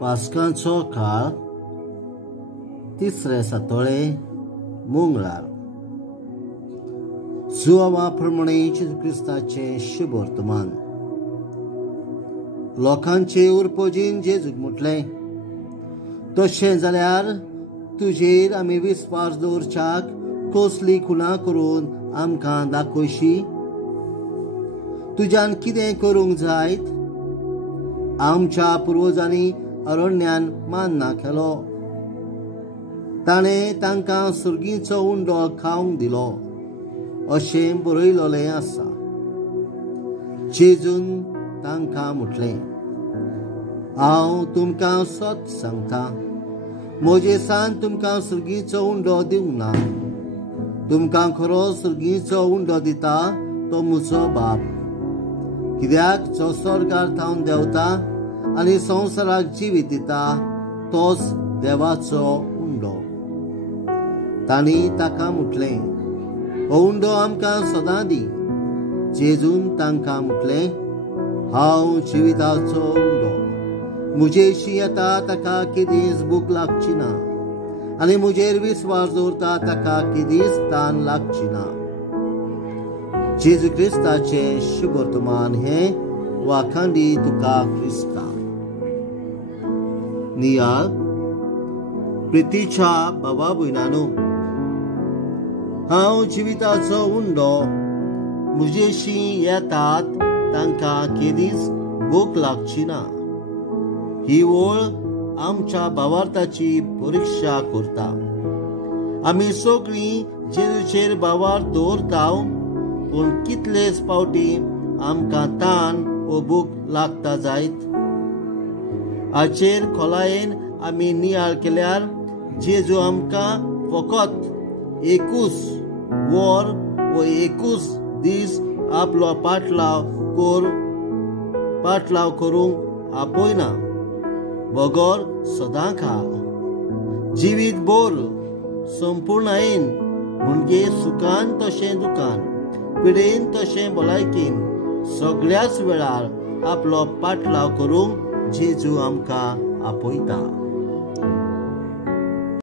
पास्कांचो काळ तिसरे सातोळे मंगळार सुवाळा प्रमाणे येशू क्रिस्ताचे शुभ वर्तमान लोकांचे उरपोजीन जेजूक म्हटलें तशें जाल्यार तुजेर आमी विस्वास दवरच्याक कसली खुणां करून आमकां दाखोवशी तुज्यान कितें करूंक जायत आमच्या पुर्वजांनी अरण्यान मान्ना केलो ताणें तांकां सुर्गीचो उंडो खावंक दिलो अशें बरयलोलें आसा जेजून तांकां म्हटलें हांव तुमकां सत सांगतां मोजेसान तुमकां सुर्गीचो उंडो दिवंक ना तुमकां खरो सुर्गीचो उंडो दिता तो म्हजो बाप कित्याक जो स्वर्गार थावन देंवता आनी संवसाराक जिवीत दिता तोच देवाचो उंडो तांणी ताका म्हटलें हो उंडो आमकां सदां दी जेजून तांकां म्हटलें हांव जिविताचो उंडो म्हजेशी येता ताका केदींच भूक लागची ना आनी म्हजेर विस्वास दवरता ताका केदींच तान लागची ना जेजू क्रिस्ताचे शुभ वर्तमान हे वाखांडी तुका क्रिस्ता नियाळ प्रितीच्या भावा भयणांनो हांव जिविताचो उंडो म्हजेशी येतात तांकां केदींच भूक लागची ना ही ओळ आमच्या भावार्थाची परीक्षा करता आमी सगळीं जेजूचेर भावार्थ दवरता पूण कितलेच फावटी आमकां ताण व भूक लागता जायत हाचेर खोलायेन आमी नियाळ केल्यार जेजू आमकां फकत एकूच वर व एकूच दीस आपलो पाटलाव करूंक आपयना बगर सदां खा जिवीत भर संपूर्णायेन म्हणजे सुखान तशें दुखान पिडेन तशें भलायकेन सगळ्याच वेळार आपलो पाटलाव करूंक जेजू आमकां आपयता